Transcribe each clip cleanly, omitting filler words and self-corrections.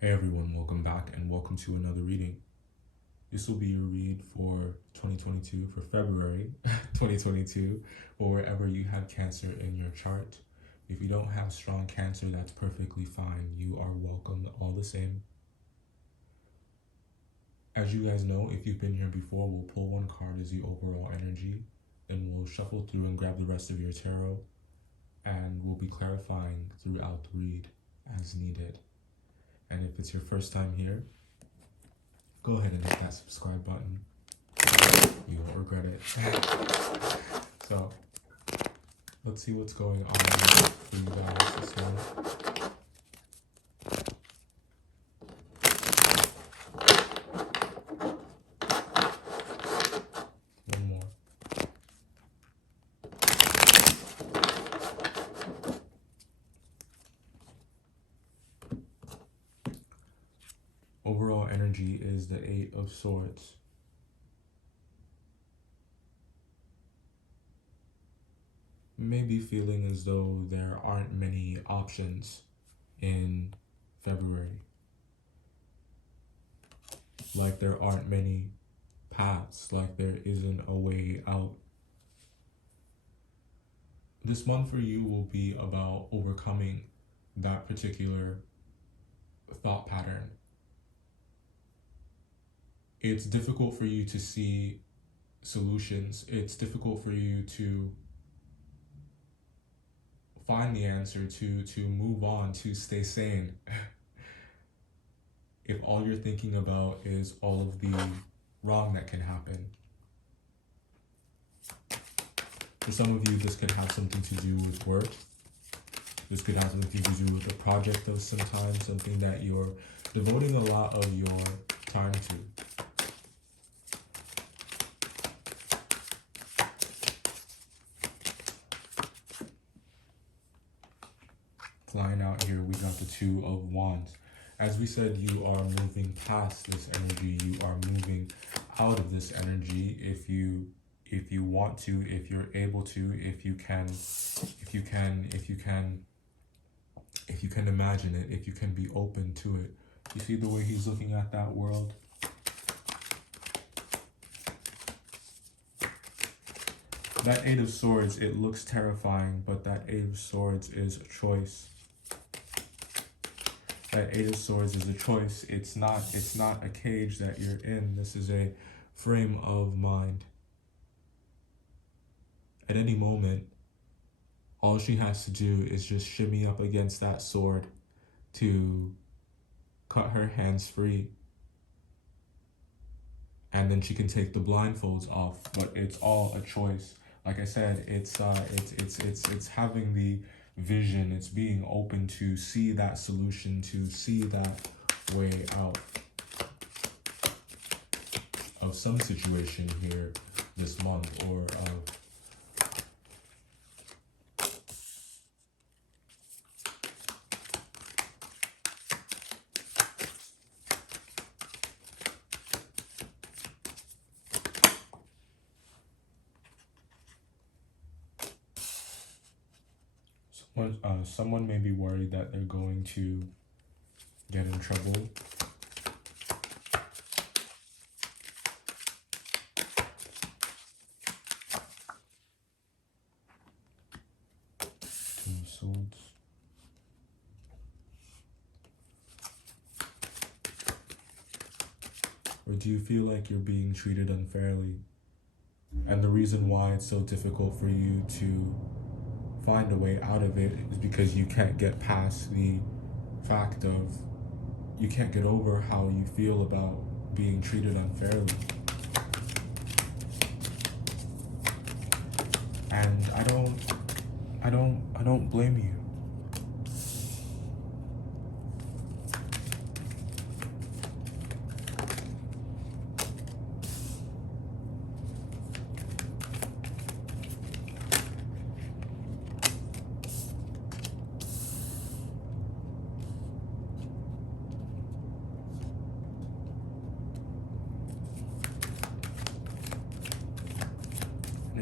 Hey everyone, welcome back and welcome to another reading. This will be your read for 2022, for February 2022, or wherever you have Cancer in your chart. If you don't have strong Cancer, that's perfectly fine. You are welcome all the same. As you guys know, if you've been here before, we'll pull one card as the overall energy, then we'll shuffle through and grab the rest of your tarot, and we'll be clarifying throughout the read as needed. And if it's your first time here, go ahead and hit that subscribe button. You won't regret it. So, let's see what's going on for you guys this month. One more. Overall energy is the Eight of Swords. You may be feeling as though there aren't many options in February. Like there aren't many paths, like there isn't a way out. This month for you will be about overcoming that particular thought pattern. It's difficult for you to see solutions. It's difficult for you to find the answer, to move on, to stay sane. If all you're thinking about is all of the wrong that can happen. For some of you, this could have something to do with work. This could have something to do with a project of some time, something that you're devoting a lot of your time to. Flying out here, we got the Two of Wands. As we said, you are moving past this energy. You are moving out of this energy if you want to, if you're able to, if you can imagine it, if you can be open to it. You see the way he's looking at that world? That Eight of Swords, it looks terrifying, but that Eight of Swords is a choice. That Eight of Swords is a choice. It's not a cage that you're in. This is a frame of mind. At any moment, all she has to do is just shimmy up against that sword to cut her hands free. And then she can take the blindfolds off, but it's all a choice. Like I said, it's having the vision, it's being open to see that solution, to see that way out of some situation here this month, or of someone may be worried that they're going to get in trouble. Two of Swords. Or do you feel like you're being treated unfairly? And the reason why it's so difficult for you to find a way out of it is because you can't get past the fact of, you can't get over how you feel about being treated unfairly. And I don't blame you.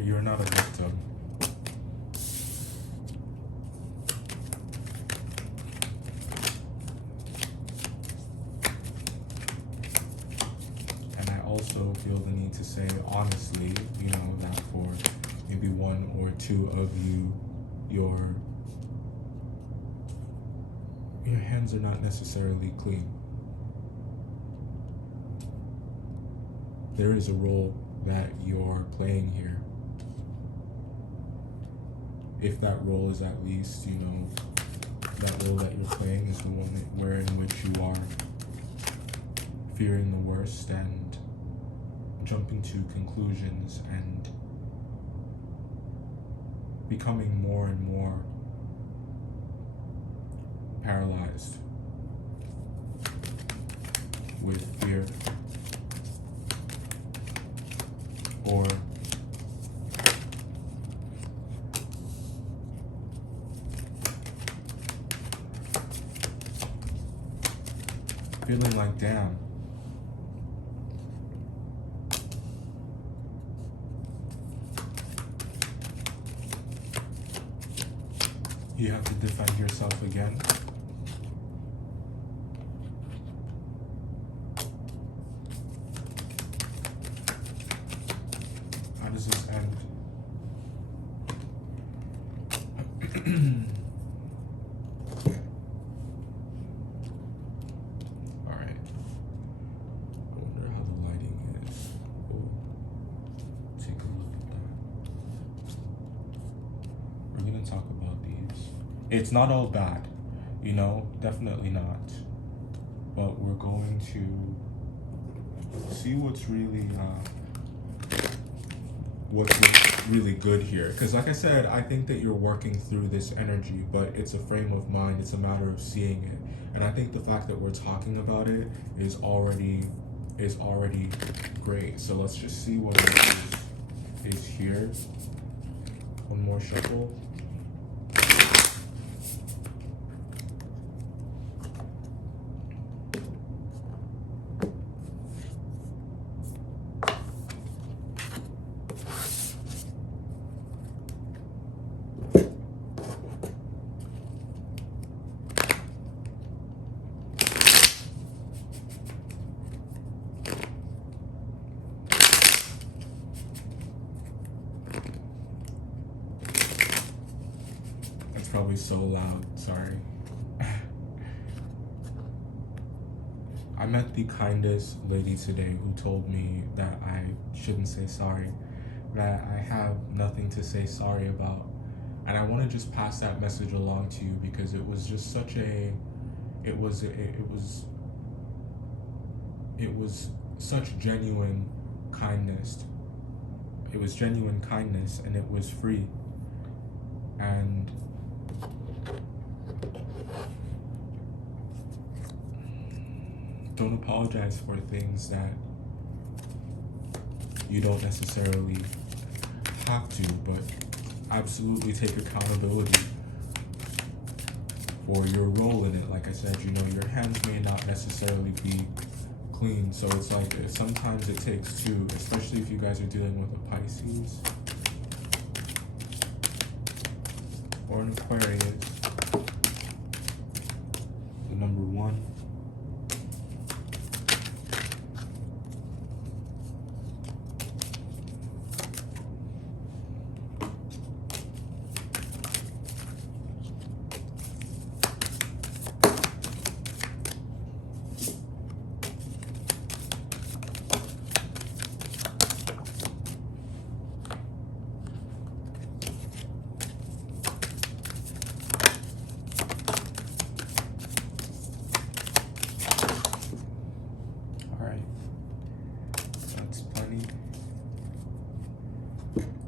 You're not a victim. also feel the need to say honestly, you know, that for maybe one or two of you, your hands are not necessarily clean. There is a role that you're playing here. If that role is at least, you know, that role that you're playing is the one in which you are fearing the worst and jumping to conclusions and becoming more and more paralyzed with fear or feeling like, damn, you have to defend yourself again. How does this end? Alright. I wonder how the lighting is. Oh, take a look at that. We're gonna talk about these. It's not all bad, you know, definitely not. But we're going to see what's really good here. Because like I said, I think that you're working through this energy, but it's a frame of mind. It's a matter of seeing it. And I think the fact that we're talking about it is already great. So let's just see what is here. One more shuffle. Probably so loud, sorry. I met the kindest lady today who told me that I shouldn't say sorry, that I have nothing to say sorry about. And I want to just pass that message along to you because it was just such a, it was such genuine kindness. It was genuine kindness and it was free. And don't apologize for things that you don't necessarily have to, but absolutely take accountability for your role in it. Like I said, you know, your hands may not necessarily be clean, so it's like sometimes it takes two, especially if you guys are dealing with a Pisces or an Aquarius. The number one.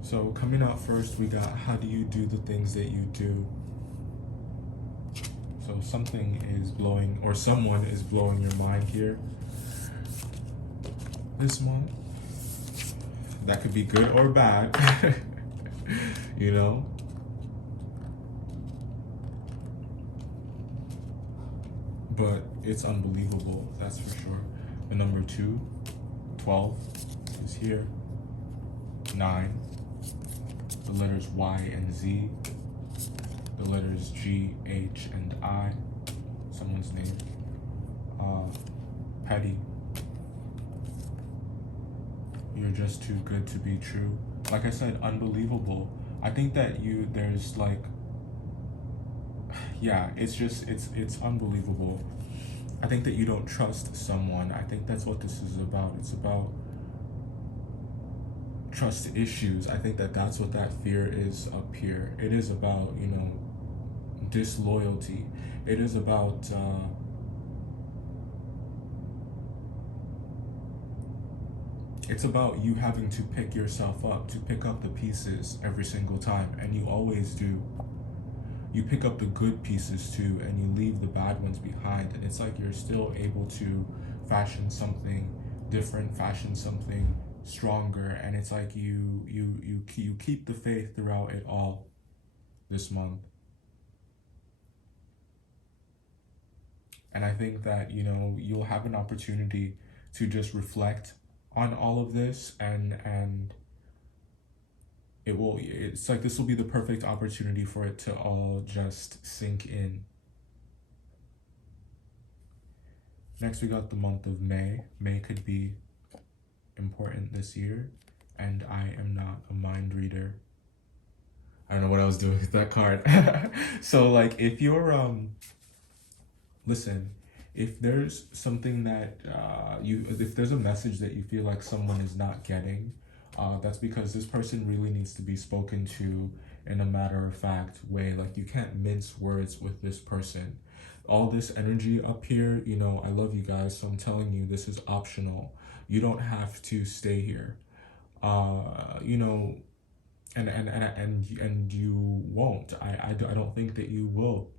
So coming out first, we got, how do you do the things that you do? So something is blowing, or someone is blowing your mind here. This month. That could be good or bad, you know? But it's unbelievable, that's for sure. The number 2, 12 is here. 9. The letters Y and Z, the letters G, H, and I, someone's name, Petty, you're just too good to be true. Like I said, unbelievable. I think that there's like, yeah, it's unbelievable. I think that you don't trust someone. I think that's what this is about. It's about trust issues. I think that that's what that fear is up here. It is about, disloyalty. It is about it's about you having to pick yourself up, to pick up the pieces every single time, and you always do. You pick up the good pieces too, and you leave the bad ones behind, and it's like you're still able to fashion something different, fashion something stronger, and it's like you keep the faith throughout it all this month. And I think that, you'll have an opportunity to just reflect on all of this, and it's like this will be the perfect opportunity for it to all just sink in. Next, we got the month of May. May could be important this year, and I am not a mind reader. I don't know what I was doing with that card. So like, if you're listen, if there's something that if there's a message that you feel like someone is not getting, that's because this person really needs to be spoken to in a matter of fact way. Like, you can't mince words with this person. All this energy up here, I love you guys, so I'm telling you, this is optional. You don't have to stay here. And you won't. I don't think that you will.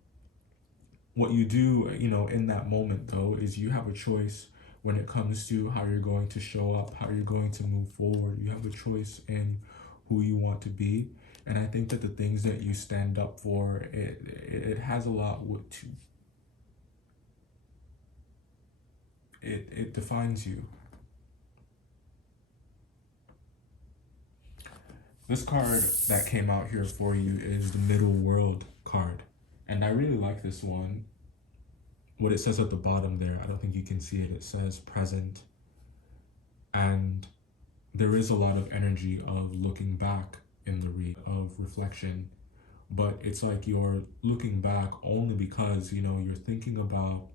What you do, in that moment though, is you have a choice when it comes to how you're going to show up, how you're going to move forward. You have a choice in who you want to be. And I think that the things that you stand up for, it has a lot to it defines you. This card that came out here for you is the Middle World card. And I really like this one. What it says at the bottom there, I don't think you can see it. It says present. And there is a lot of energy of looking back in the read, of reflection. But it's like you're looking back only because, you're thinking about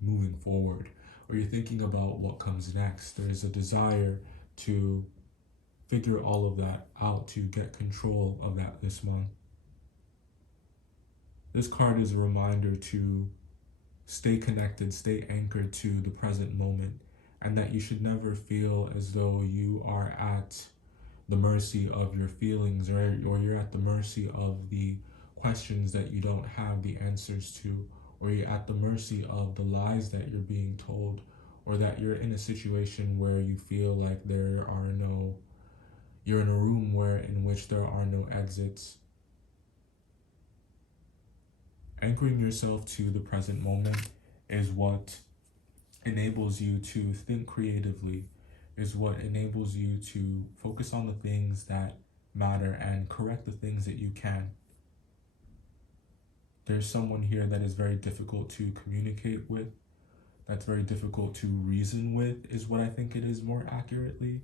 moving forward, or you're thinking about what comes next. There's a desire to figure all of that out, to get control of that this month. This card is a reminder to stay connected, stay anchored to the present moment, and that you should never feel as though you are at the mercy of your feelings, or you're at the mercy of the questions that you don't have the answers to, or you're at the mercy of the lies that you're being told, or that you're in a situation where you feel like you're in a room in which there are no exits. Anchoring yourself to the present moment is what enables you to think creatively, is what enables you to focus on the things that matter and correct the things that you can. There's someone here that is very difficult to communicate with, that's very difficult to reason with, is what I think it is more accurately.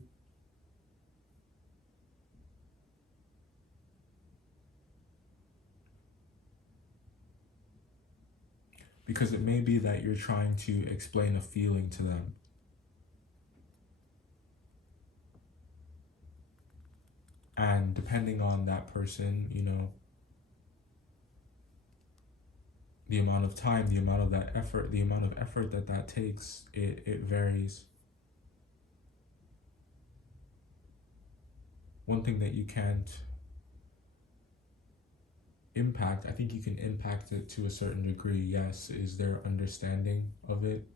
Because it may be that you're trying to explain a feeling to them. And depending on that person, the amount of time, the amount of effort that takes, it varies. One thing that you can't impact, I think you can impact it to a certain degree, yes, is their understanding of it.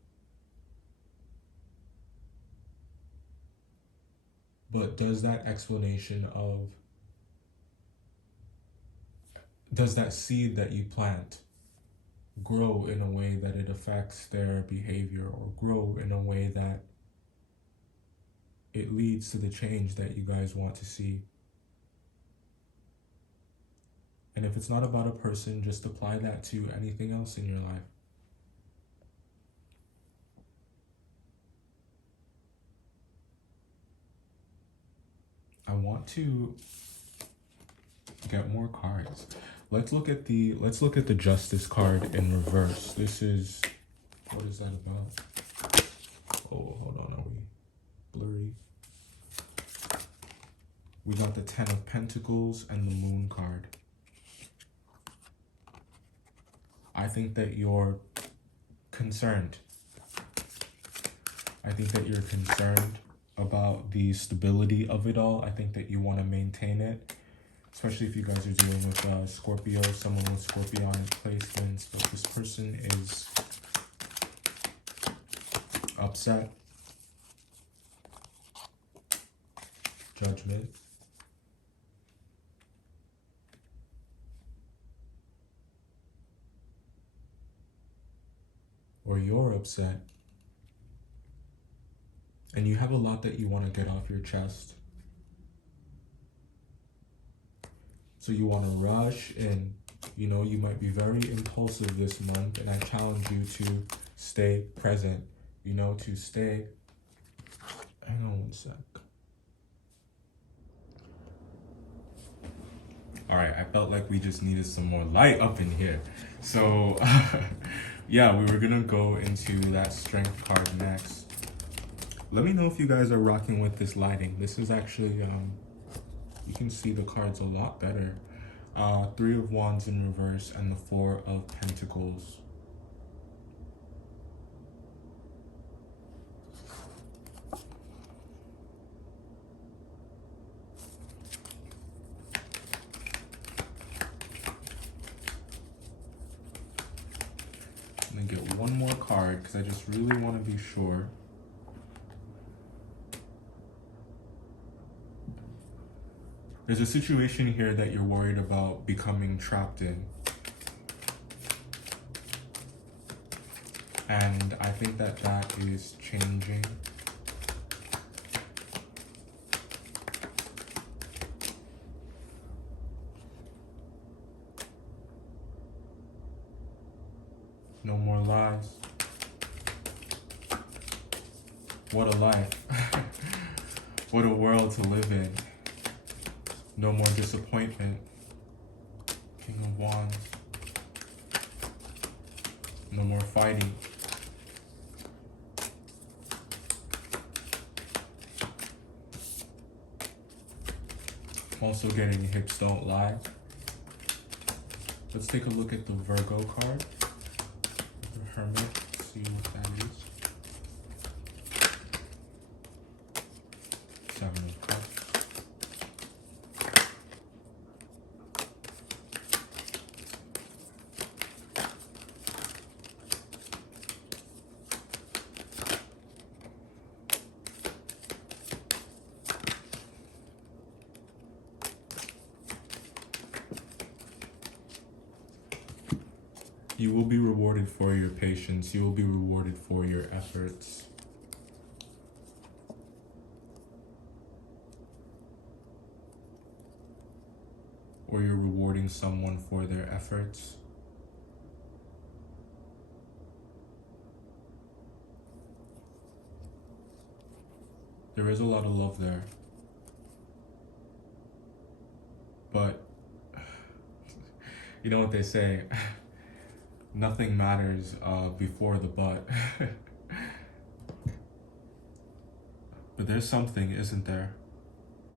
But does that seed that you plant grow in a way that it affects their behavior, or grow in a way that it leads to the change that you guys want to see? And if it's not about a person, just apply that to anything else in your life. want to get more cards. Let's look at the Justice card in reverse. This is, what is that about? Oh, hold on, are we blurry? We got the Ten of Pentacles and the Moon card. I think that you're concerned. I think that you're concerned about the stability of it all. I think that you want to maintain it, especially if you guys are dealing with Scorpio, someone with Scorpionic placements. But this person is upset. Judgment. Or you're upset. And you have a lot that you want to get off your chest. So you want to rush, and you know, you might be very impulsive this month, and I challenge you to stay present, you know, to stay, hang on one sec. All right, I felt like we just needed some more light up in here. So yeah, we were gonna go into that Strength card next. Let me know if you guys are rocking with this lighting. This is actually, you can see the cards a lot better. Three of Wands in reverse and the Four of Pentacles. I'm gonna get one more card because I just really want to be sure. There's a situation here that you're worried about becoming trapped in. And I think that that is changing. No more lies. What a life. What a world to live in. No more disappointment. King of Wands. No more fighting. I'm also getting hips don't lie. Let's take a look at the Virgo card. The Hermit. See what that is. Seven of Cups. You will be rewarded for your patience. You will be rewarded for your efforts. Or you're rewarding someone for their efforts. There is a lot of love there. But, you know what they say, nothing matters before the but. But there's something, isn't there?